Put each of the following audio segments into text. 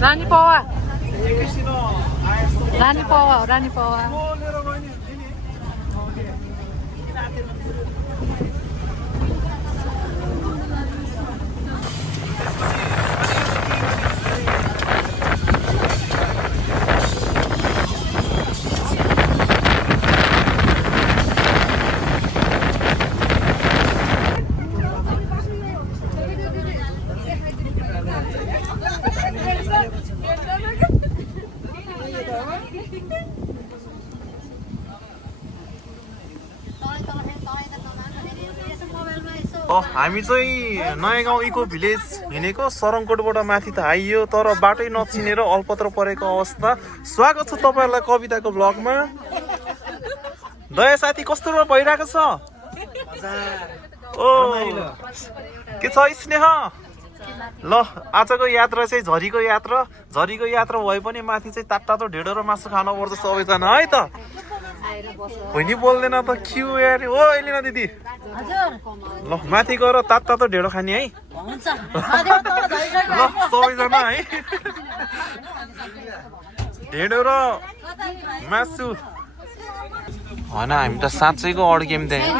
रानी पावा रानी पावा रानी पावा हामी चाहिँ नयाँ गाउँ इको भिलेज हिँडेको सरङकोटबाट माथि त आइयो तर बाटै नचिनेर अल्पत्र परेको अवस्था। स्वागत छ तपाईँहरूलाई कविताको ब्लगमा। दया साथी कस्तो भइरहेको छ? ओ के छ स्नेह? ल आजको यात्रा चाहिँ झरीको यात्रा भए पनि माथि चाहिँ तातो ढेँडो र मासु खानु पर्छ सबैजना है त। होइन बोल्दैन त क्यु यार। ओ एलिना दिदी ल माथि गएर तातो ढेँडो खाने है। ल सबैजना है ढेँडो र मासु। होइन हामी त साँच्चैको अड्क्यौँ त्यहाँ।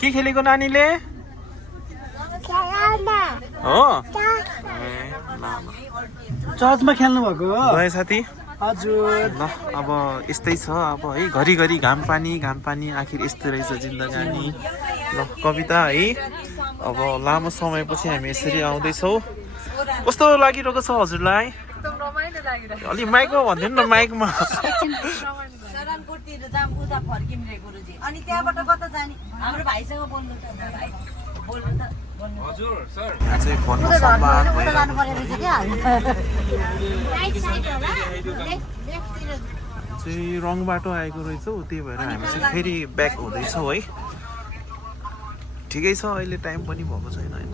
के खेलेको नानीले? हो चर्चमा खेल्नु भएको हो साथी? हजुर। ल अब यस्तै छ अब है, घरिघरि घाम पानी आखिर यस्तै रहेछ जिन्दगानी। ल कविता है, अब लामो समयपछि हामी यसरी आउँदैछौँ। कस्तो लागिरहेको छ हजुरलाई? अलि माइकमा भनिदिनु न, माइकमा। अनि त्यहाँबाट कता जाने? हाम्रो भाइसँग बोल्नु त भाइ, बोल्नु त हजुर सर। यहाँ चाहिँ फोनमा संवाद चाहिँ रङ बाटो आएको रहेछौँ, त्यही भएर हामी चाहिँ फेरि ब्याक हुँदैछौँ है। ठिकै छ, अहिले टाइम पनि भएको छैन होइन,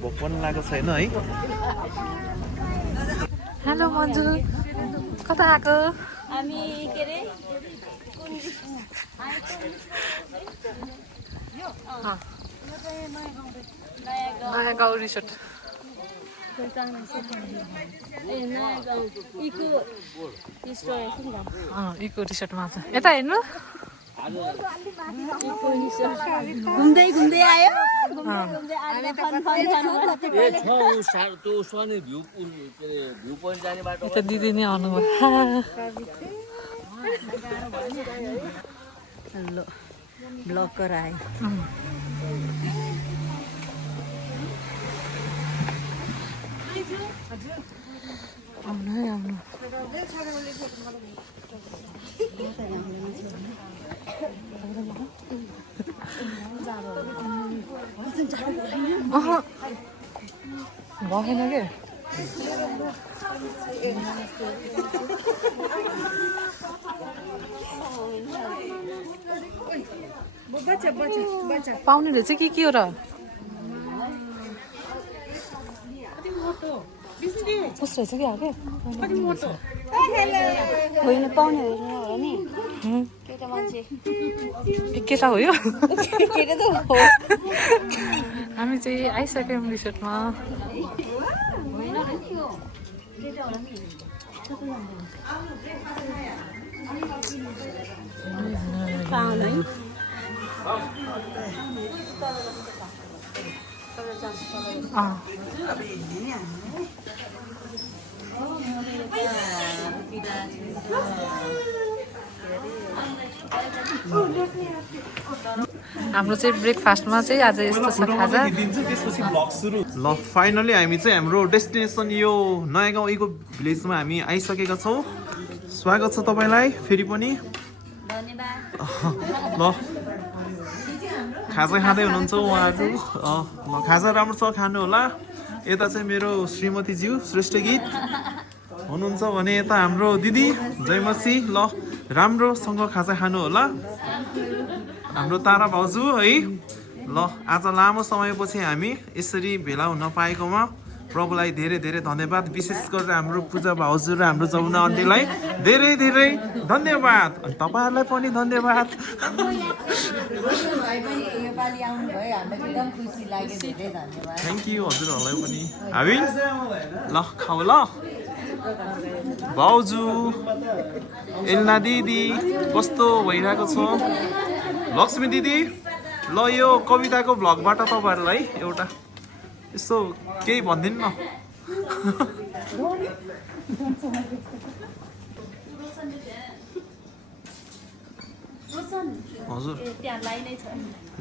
भोक पनि लागेको छैन है। हेलो मन्जु, कता आएको? हामी के अरे नयाँ गाउँ रिसोर्ट। इको रिसोर्टमा छ। यता हेर्नु, घुम्दै घुम्दै आयो। यता दिदी नै आउनुभयो। ल ब्लकर आयो। आउनु है आउनु। भएन के पाउनेले चाहिँ के हो र? कस्तो रहेछ कि आएको? होइन पाउने होइन होला नि, केटा मान्छे केटा हो यो? हामी चाहिँ आइसक्यौँ रिसोर्टमा। हाम्रो चाहिँ ब्रेकफास्टमा चाहिँ आज यस्तो छ खाजा। ल फाइनली हामी चाहिँ हाम्रो डेस्टिनेसन यो नयाँ गाउँ इको भिलेजमा हामी आइसकेका छौँ। स्वागत छ तपाईँलाई फेरि पनि। ल खाजा खाँदै हुनुहुन्छ उहाँहरू। ल खाजा राम्रोसँग खानु होला। यता चाहिँ मेरो श्रीमतीज्यू श्रेष्ठ गीत हुनुहुन्छ भने यता हाम्रो दिदी जयमसी। ल राम्रोसँग खाजा खानु होला। हाम्रो तारा भाउजू है। ल आज लामो समयपछि हामी यसरी भेला हुन पाएकोमा प्रभुलाई धेरै धेरै धन्यवाद। विशेष गरेर हाम्रो पूजा भाउजू र हाम्रो जमुना आन्टीलाई धेरै धेरै धन्यवाद। अनि तपाईँहरूलाई पनि धन्यवाद। थ्याङ्क यू हजुरहरूलाई पनि। हामी ल खाऊ ल। भाउजू एल्ना दिदी कस्तो भइरहेको छ? लक्ष्मी दिदी ल यो कविताको भ्लगबाट तपाईँहरूलाई एउटा यसो केही भनिदिनु न। हजुर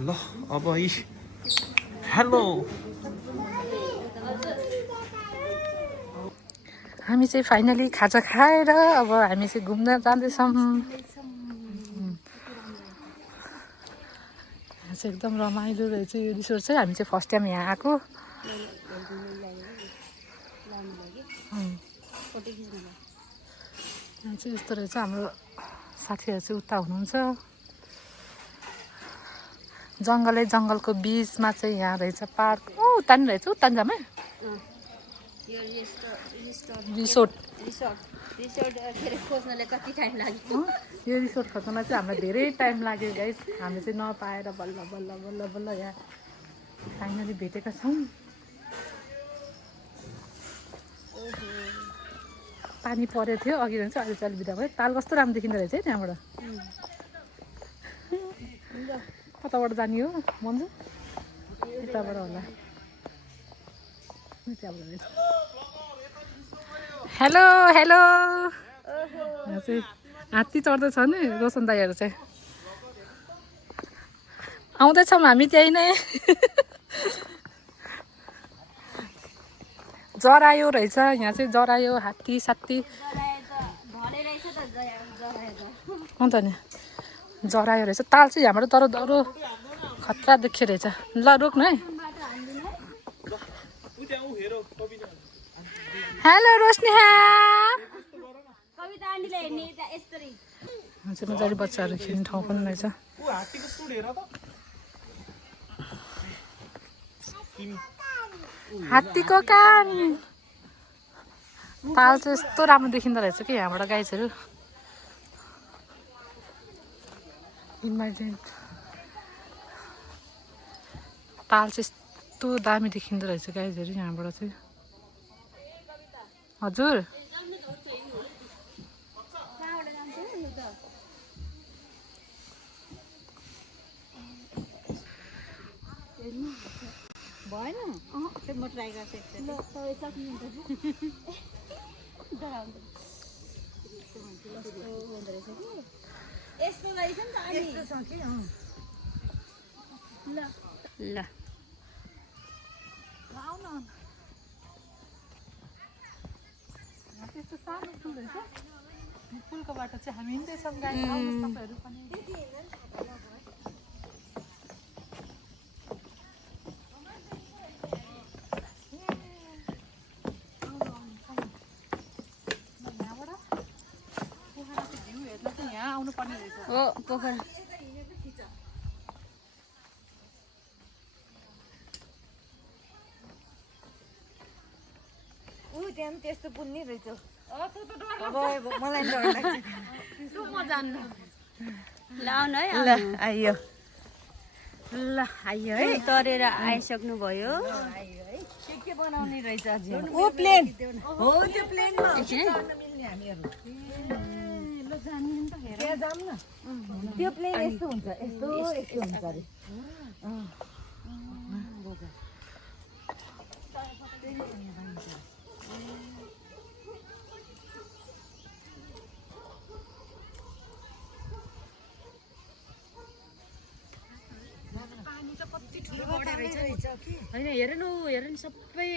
ल अब हेलो हामी चाहिँ फाइनली खाजा खाएर अब हामी चाहिँ घुम्न जाँदैछौँ। यहाँ चाहिँ एकदम रमाइलो रहेछ यो रिसोर्ट चाहिँ। हामी चाहिँ फर्स्ट टाइम यहाँ आएको। यहाँ चाहिँ यस्तो रहेछ। हाम्रो साथीहरू चाहिँ उता हुनुहुन्छ। जङ्गलै जङ्गलको बिचमा चाहिँ यहाँ रहेछ पार्क। उता नि रहेछ उता जामा रिसोर्ट खोज्नले कति टाइम लाग्यो? यो रिसोर्ट खोज्नमा चाहिँ हामीलाई धेरै टाइम लाग्यो गाइस। हामी चाहिँ नपाएर बल्ल बल्ल बल्ल बल्ल यहाँ फाइनली भेटेका छौँ। पानी परेको थियो अघि रहेछ, अहिले चाहिँ बिदा भयो। ताल कस्तो राम्रो देखिँदो रहेछ है त्यहाँबाट। कताबाट जाने हो मन्जु? यताबाट होला। Hello hello. यहाँ चाहिँ हात्ती चढ्दैछ नि रोशन दाईहरू चाहिँ। आउँदैछौँ हामी त्यही नै। जरायो रहेछ यहाँ चाहिँ। जरायो हात्ती सात्ती अन्त नि जरायो रहेछ। ताल चाहिँ यहाँबाट तर डरो खतरा देखियो रहेछ। ल रोक्नु है। हेलो रोशनी मजाले बच्चाहरू खेल्ने ठाउँ पनि रहेछ। हात्तीको कान ताल चाहिँ यस्तो राम्रो देखिँदो रहेछ कि यहाँबाट गाइजहरू। इमेजिन ताल चाहिँ यस्तो दामी देखिँदो रहेछ गाइजहरू यहाँबाट चाहिँ। हजुर भएन म ट्राई गर्छु। यस्तो रहेछ नि त यस्तो छ कि ल ल आऊ न। त्यस्तो सानो फुल रहेछ। फुलको बाटो चाहिँ हामी हिँड्दैछौँ गाइस। आउनुहोस् तपाईँहरू पनि। यहाँ आउनु पर्ने रहेछ। हो पोखरा त्यहाँ त्यस्तो पुग्ने रहेछ। मलाई डर लाग्छ। म जान्नु ल आउनु है। ल आइयो ल आइयो है। तरेर आइसक्नु भयो। के बनाउने रहेछ अझै? ओ प्लेन हो त्यो प्लेनमा मिल्ने हामीहरू। ल जानु नि त हेर। त्यहाँ जाम न। त्यो प्लेन यस्तो हुन्छ यस्तो यस्तो हुन्छ अरे। होइन हेर्नु हेर्नु सबै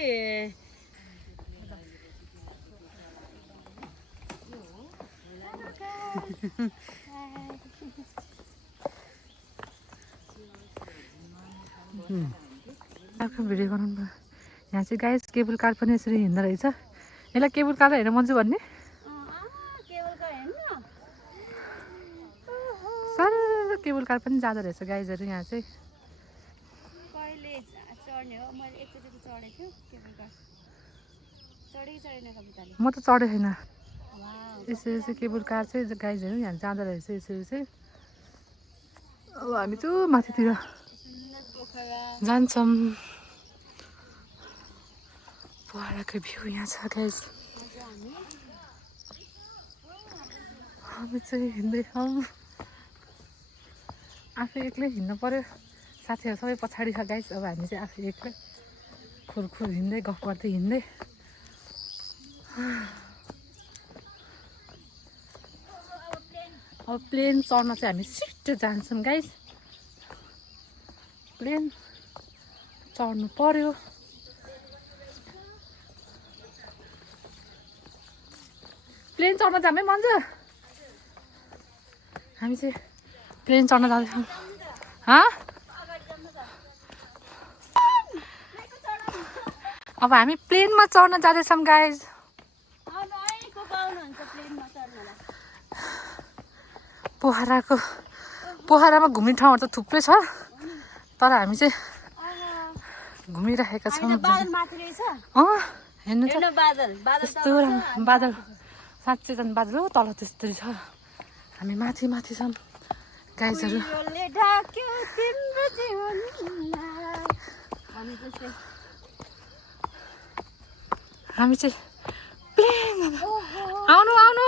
भिडियो बनाउनु। यहाँ चाहिँ गाइस केबल कार पनि यसरी हिँड्दो रहेछ। यसलाई केबल कार हेरेर मन्जु भन्ने सानो केबल कार पनि जाँदो रहेछ गाइजहरू। यहाँ चाहिँ कहिले चढ्ने हो? मैले एकचोटि चढेको थियो केबल कार। म त चढेको छैन यसो यसो केबुल कार चाहिँ गाइजहरू यहाँ जाँदो रहेछ यसो यसो अब हामी चाहिँ माथितिर जान्छौँ पोखराको भ्यू यहाँ छ गाइज हामी चाहिँ हिँड्दैछौँ आफै एक्लै हिँड्नु पर्यो साथीहरू सबै पछाडि छ गाइज अब हामी चाहिँ आफै एक्लै खुरखुर हिँड्दै गफ गर्दै हिँड्दै अब प्लेन चढ्न चाहिँ हामी सिट जान्छौँ गाइज प्लेन चढ्नु पर्यो प्लेन चढ्न जामै मन छ हामी चाहिँ प्लेन चढ्न जाँदैछौँ अब हामी प्लेनमा चढ्न जाँदैछौँ गाइज पोखरामा घुम्ने ठाउँहरू त थुप्रै छ तर हामी चाहिँ घुमिरहेका छौँ हेर्नु त यस्तो बादल साँच्चै झन् बादल हो तल त्यस्तै छ हामी माथि माथि छौँ गाइजहरू हामी चाहिँ प्लेन आउनु आउनु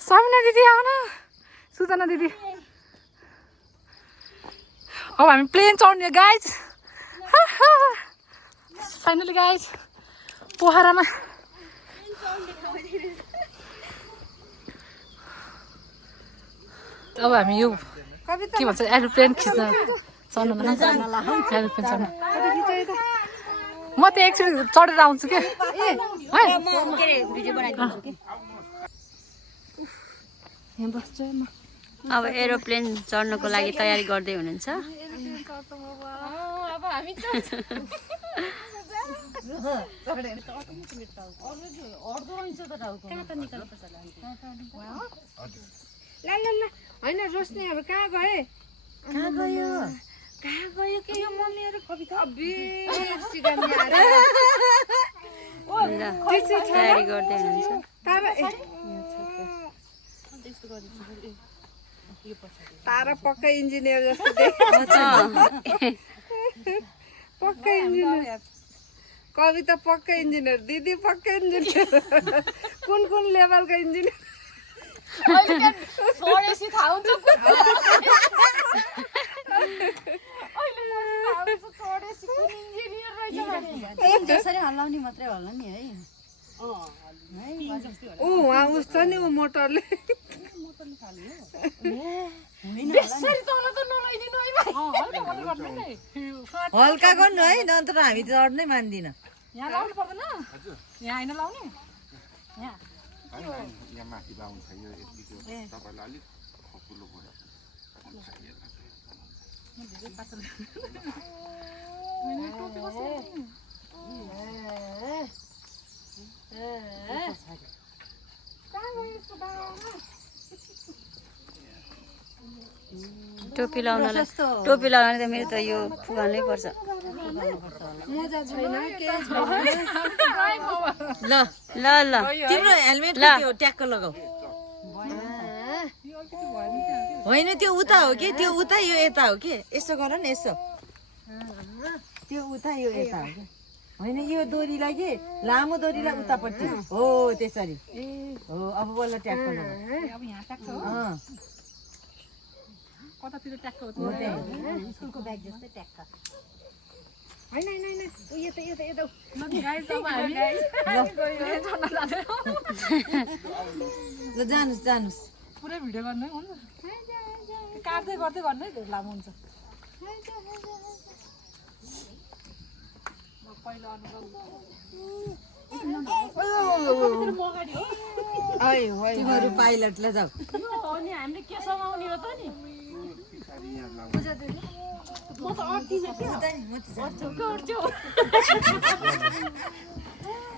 समिना दिदी आउनु सुजना दिदी अब हामी प्लेन चढ्ने गाइज फाइनली गाइज पोखरामा अब हामी यो के भन्छ एरोप्लेन खिच्न चढ्नु एरोप्लेन चढ्नु म त एकचोटि चढेर आउँछु क्या अब एरोप्लेन चढ्नको लागि तयारी गर्दै हुनुहुन्छ होइन रोशनीहरू कहाँ गए कहाँ गयो के यो मम्मीहरू कविता तयारी गर्दै हुनुहुन्छ तारा पक्कै इन्जिनियर जस्तो पक्कै इन्जिनियर कविता पक्कै इन्जिनियर दिदी पक्कै इन्जिनियर कुन लेभलको इन्जिनियर जसरी हल्लाउने मात्रै होला नि है उहाँ उस छ नि ऊ मोटरले हल्का गर्नु है नत्र हामी चढ्नै मान्दिन यहाँ लाउनु पर्दैन यहाँ होइन लाउने माथि लाउनु छ यो तपाईँलाई अलिक खकुलो भयो टोपी लाउनलाई त मेरो त यो फुगाल्नै पर्छ मजा छैन के ल ल ल तिम्रो हेलमेट त्यो ट्याक्क लगाऊ होइन त्यो उता हो कि त्यो उता यो यता हो कि यसो गर न यसो त्यो उता यो यता हो कि होइन यो डोरीलाई कि लामो डोरीलाई उतापट्टि हो त्यसरी हो अब बल्ल ट्याक्क लगाऊ अब यहाँ ट्याक्क हो कतातिर ट्याक्क हो स्कुलको ब्याग जस्तै ट्याक्क होइन यता ल जानुस् जानुस् पुरै भिडियो गर्नु हुन्छ काट्दै गर्दै गर्नै धेरै लामो हुन्छ तिमीहरू पाइलटलाई जाऊ हामीले के समाउने हो त नि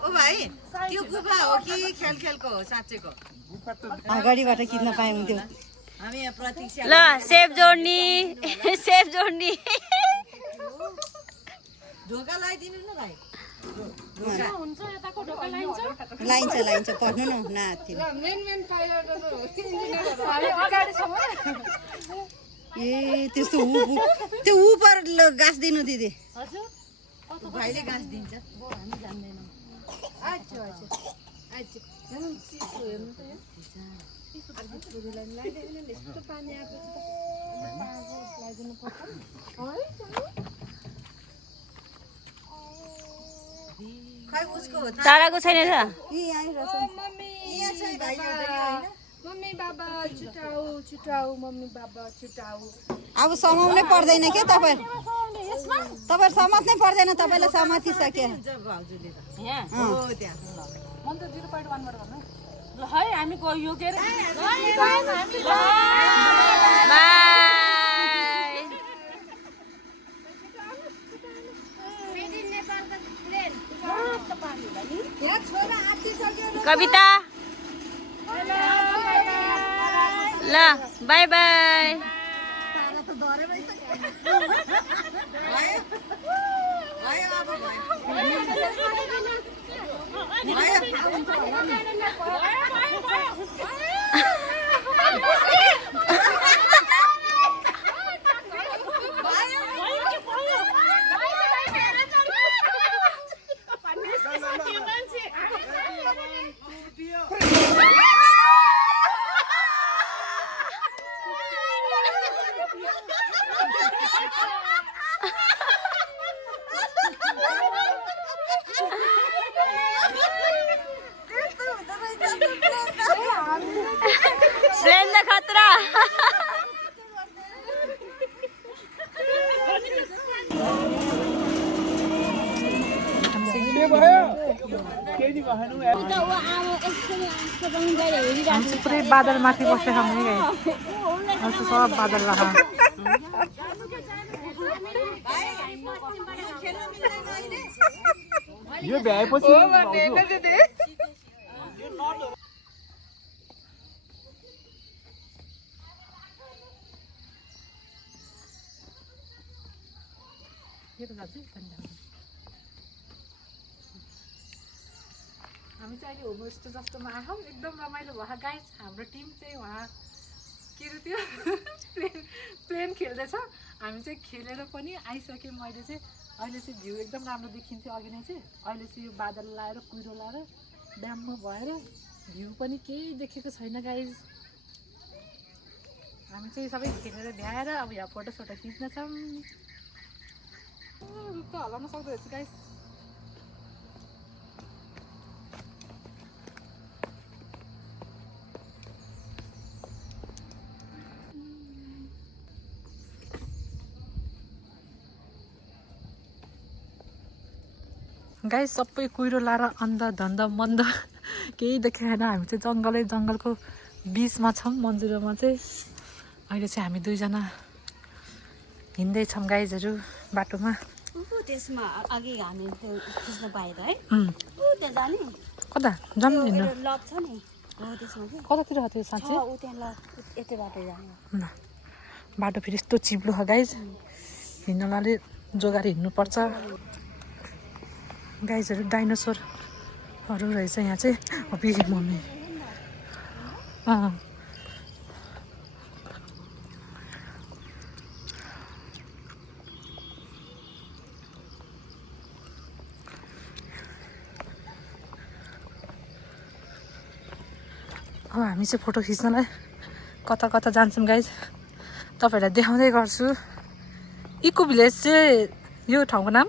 ओ भाइ त्यो गुफा हो कि खेलको हो साँच्चैको अगाडिबाट किन्न पाए हुन्थ्यो हामी यहाँ प्रतीक्षा ल सेफ जोड्नी ढोका लगाइदिनु न भाइ लाइन्छ पर्नु न नाति ए त्यस्तो त्यो ऊ पर घाँस दिनु दिदी भाइले घाँस दिन्छ हामी जान्दैनौँ ताराको छैन त मम्मी बाबा छुटाऊ मम्मी बाबा छुटाऊ अब समाउनै पर्दैन के तपाईँ समात्नै पर्दैन तपाईँले समातिसके है हामी गयो के कविता ल बाई बाई प्लेन द खतरा पुरै बादल माथि बसेर खाउने गाई अब सब बादल रहा यो भ्याएपछि हामी चाहिँ अहिले होमस्टे जस्तोमा आयौँ एकदम रमाइलो भयो गाइस हाम्रो टिम चाहिँ वहाँ के अरे त्यो प्लेन खेल्दैछ हामी चाहिँ खेलेर पनि आइसक्यौँ मैले चाहिँ अहिले चाहिँ भ्यू एकदम राम्रो देखिन्थ्यो अघि नै चाहिँ अहिले चाहिँ यो बादल लाएर कुहिरो लाएर ड्याममा भएर भ्यू पनि केही देखेको छैन गाइस हामी चाहिँ सबै खेलेर भ्याएर अब यहाँ फोटोसोटो खिच्न छौँ रुख त हल्लाउन सक्दो रहेछ गाइस गाइस सबै कुहिरो लाएर अन्ध धन्द मन्द केही देखेन हामी चाहिँ जङ्गलको बिचमा छौँ मन्जुरामा चाहिँ अहिले चाहिँ हामी दुईजना हिँड्दैछौँ गाइजहरू बाटोमा त्यसमा अघि हामी त्यो खिच्न पाएर है त्यहाँ जाने कता जानु हिँड्नु लक छ नि हो त्यसमा चाहिँ कतातिर हो त्यो साँच्चै ऊ त्यहाँ लक यतै बाटो जाने ल बाटो फेरि यस्तो चिप्लो छ गाइज हिँड्नलाई जोगाएर हिँड्नुपर्छ गाइजहरू डाइनोसरहरू रहेछ यहाँ चाहिँ बिहे मम्मी अब हामी चाहिँ फोटो खिच्नलाई कता कता जान्छौँ गाइज तपाईँहरूलाई देखाउँदै गर्छु इको भिलेज चाहिँ यो ठाउँको नाम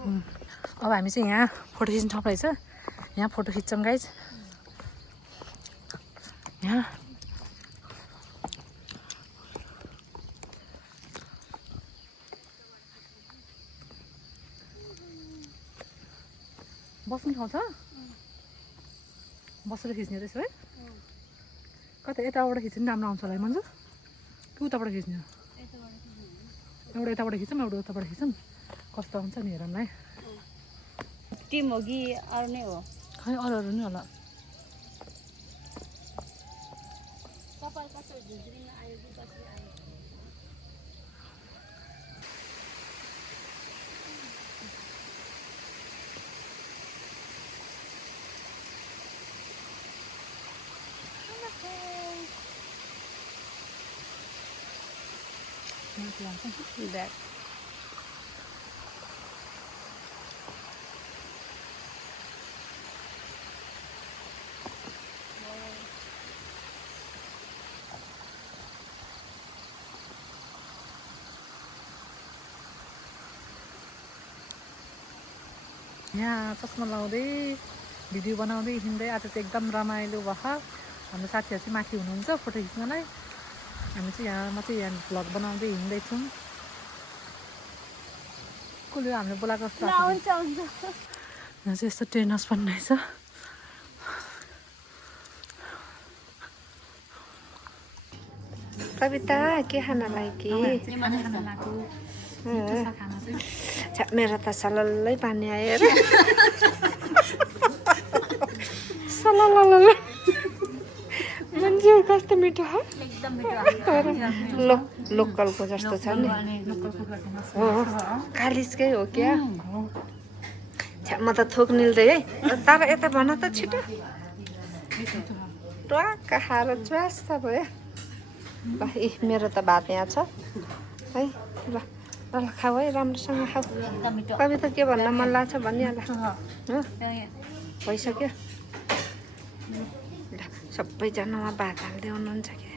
अब हामी चाहिँ यहाँ फोटो खिच्ने ठाउँ रहेछ यहाँ फोटो खिच्छौँ गाइज यहाँ बस्ने ठाउँ छ बसेर खिच्ने रहेछ है कता यताबाट खिच्ने राम्रो आउँछ होला है मन्जु कि उताबाट खिच्ने हो एउटा यताबाट खिचौँ एउटा उताबाट खिचौँ कस्तो आउँछ नि हेरौँ है टिम हो कि अरू नै हो खै अरू नै होला ब्याग यहाँ चस्मा लाउँदै भिडियो बनाउँदै हिँड्दै आज चाहिँ एकदम रमाइलो भयो हाम्रो साथीहरू चाहिँ माथि हुनुहुन्छ फोटो खिच्नलाई हामी चाहिँ यहाँ भ्लग बनाउँदै हिँड्दैछौँ कसले हामीले बोलाएको जस्तो यहाँ चाहिँ यस्तो ट्रेन हाउस पनि रहेछ कविता के खाना लाग्यो मेरो त सलल्लै पानी आयो रे सलल मान्छे कस्तो मिठो हो एकदम मिठो लोकलको जस्तो छ नि हो कालिजकै हो क्या म त थोक निल्दै है तर यता भन त छिटो ट्वाक्क खाएर च्वास्स भयो ल मेरो त भात यहाँ छ है ल ल खाऊ है राम्रोसँग खाऊ कविता के भन्न मन लाग्छ भनिहाल भइसक्यो ल सबैजनामा भात हाल्दै हुनुहुन्छ कि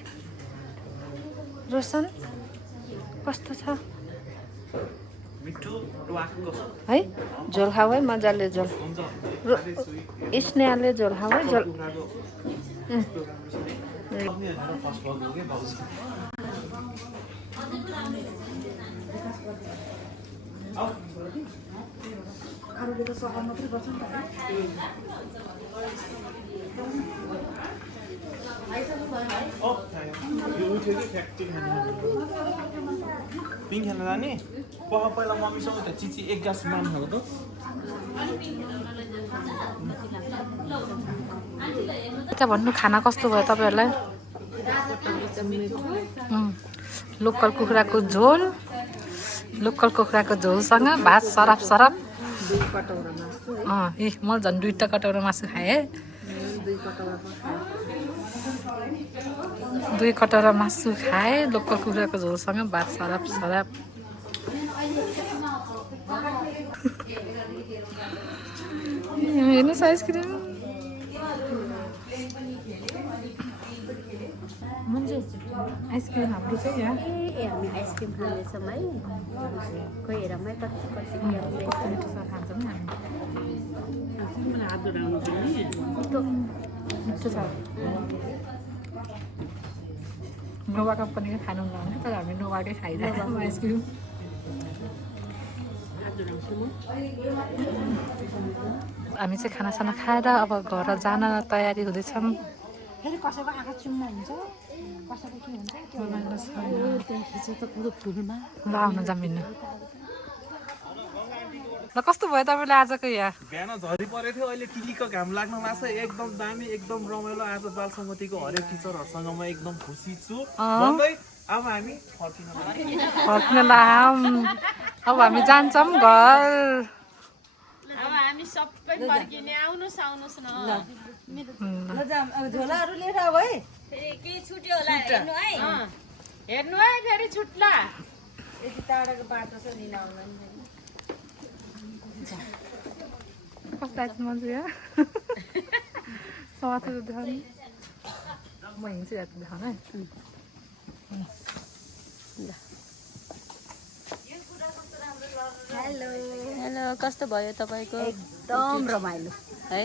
रोशन कस्तो छ है झोल खाऊ है मजाले झोल स्नेहले झोल खाऊ है झोल पिङ खेल्न जाने पहिला मम्मीसँग त चिची एक ग्लास मान खाएको त के भन्नु खाना कस्तो भयो तपाईँहरूलाई लोकल कुखुराको झोल झोलसँग भात सरफ म झन् 2 कटौरा मासु खाएँ है 2 कटौरा मासु खाएँ लोकल कुखुराको झोलसँग भात सरफ हेर्नुहोस् आइसक्रिम आइसक्रिम हाम्रो चाहिँ यहाँ हामी आइसक्रिम खाँदैछौँ है खोइ हेरौँ है कति कस्तो मिठो छ खान्छौँ नि हामी मिठो छ नोवाको पनि खानु हुँदैन तर हामी नोवाकै खाइरहेको आइसक्रिम हामी चाहिँ खानासाना खाएर अब घर जान तयारी हुँदैछौँ फेरि कसैको आँखा चुम्मा हुन्छ कसैको के हुन्छ ल आउनु जमिन ल कस्तो भयो तपाईँले आजको यहाँ बिहान झरी परेको थियो अहिले टिलीको घाम लाग्न लाग्छ एकदम दामी एकदम रमाइलो आज बाल समितिको हरेक टिचरहरूसँग म एकदम खुसी छु भन्दै अब हामी फर्किन अब हामी जान्छौँ घर अब हामी सबै फर्किने आउनुहोस् न झोलाहरू लिएर आऊ है फेरि के छुट्यो होला हेर्नु है हेर्नु है फेरि छुट्ला यति टाढाको बाटो छ लिन आउनु कस्तो आइस मान्छे यहाँ समाचार देखाउने म हिँड्छु यहाँ देखाउन है हेलो कस्तो भयो तपाईँको एकदम रमाइलो है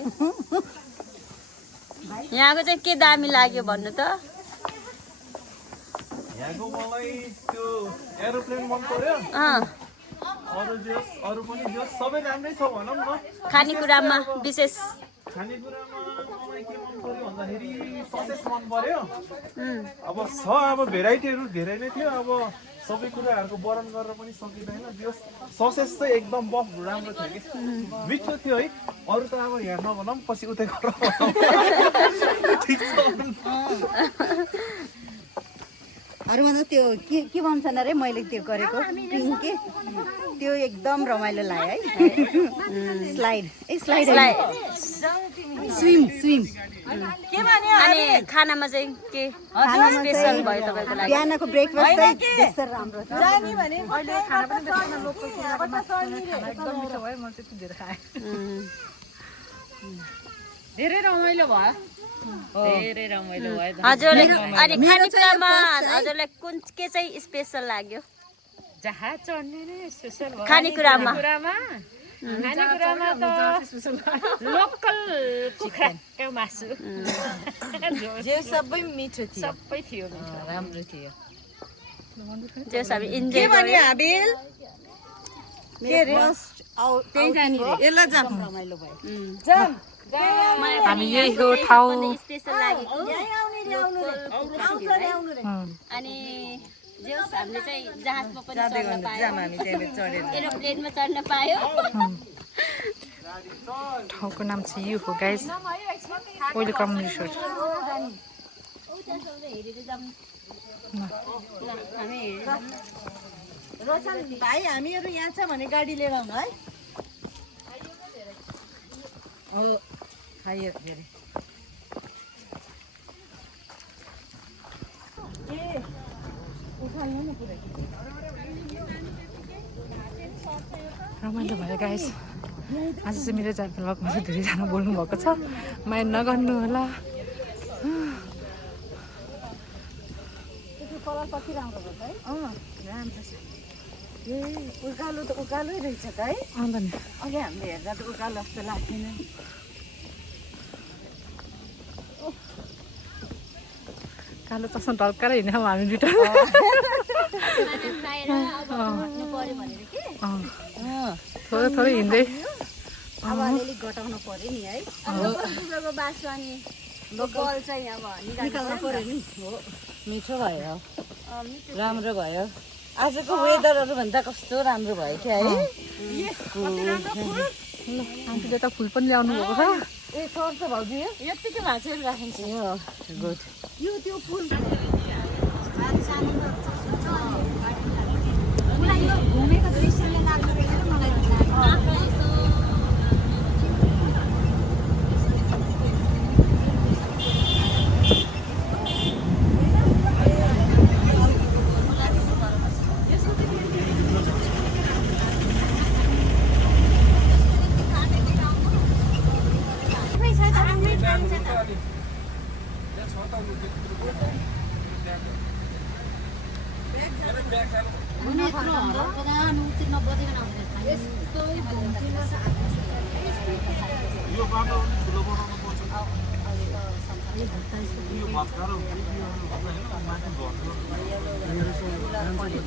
यहाँको चाहिँ के दामी लाग्यो भन्नु त यहाँको मलाई त्यो एरोप्लेन मन पर्यो अरू पनि सबै राम्रै छ भनौँ न खानेकुरामा विशेष खानेकुरामा मलाई के मन पर्यो भन्दाखेरि ससेस मन पर्यो अब भेराइटीहरू धेरै नै थियो अब सबै कुराहरूको वर्णन गरेर पनि सकिँदैन त्यो ससेस चाहिँ एकदम बफ राम्रो थियो कि मिठो थियो है अरू त अब यहाँ नभनौँ पछि उतै गरेर ठिक छ अरूमा त त्यो के भन्छ अरे मैले त्यो गरेको पिङ के त्यो एकदम रमाइलो लाग्यो है स्लाइड स्लाइड स्विम के भन्यो अनि खानामा चाहिँ के स्पेसल भयो तपाईँको लागि? बिहानको ब्रेकफास्ट चाहिँ त्यस्तो राम्रो छ अहिले खाना पनि बेच्दैन लोकल कुराको मासु खाना एकदम मिठो भयो म चाहिँ त्यति धेरै खाएँ धेरै रमाइलो भयो धेरै रमाइलो भयो हजुरले अनि खानेकुरामा हजुरलाई कुन के चाहिँ स्पेसल लाग्यो? जहाँ चढ्ने नै स्पेसल भयो खानेकुरामा खानेकुरामा त लोकल कुखुराको मासु जे सबै मिठो थियो सबै थियो राम्रो थियो जे सबै के इन्जोय भन्यो हाबिल के रे त्यही जाने रे यसलाई जाम रमाइलो भयो जाम हामी यही हो ठाउँ स्पेसल लागेको अनि जे होस् हामीले चाहिँ जहाजमा पनि चढ्न पायौँ जाम हामी त्यहाँ चढेर एरोप्लेनमा चढ्न पायौँ ठाउँको नाम चाहिँ यो हो गाइज वेलकम रिसोर्ट रोशन भाइ हामीहरू यहाँ छ भने गाडी लिएर आउनु है खाइयो फेरि रमाइलो भयो गाइस आज चाहिँ मेरो भ्लगमा चाहिँ धेरैजना बोल्नु भएको छ माइन्ड नगर्नु होला उकालो त उकालै रहेछ त है अन्त नि अघि हामीले हेर्दा त उकालो जस्तो लाग्थेन कालो चस्मा ढल्काएर हिँड्यौँ हामी दुइटा थोरै थोरै हिँड्दै अब अलिअलि घटाउनु पर्यो नि है ठुलोको बासो अनि बल चाहिँ अब निकाल्नु पर्यो नि मिठो भयो राम्रो भयो आजको वेदरहरू भन्दा कस्तो राम्रो भयो क्या है आन्टीले त फुल पनि ल्याउनु भएको छ ए सर्छ भाउजू यो यत्तिकै भएको चाहिँ राखिन्छ गुड यो त्यो फुल घुमेको दृश्यले लाग्दो रहेछ मलाई यो बाटो ठुलो बनाउनु पर्छ यो भत्कारो माथि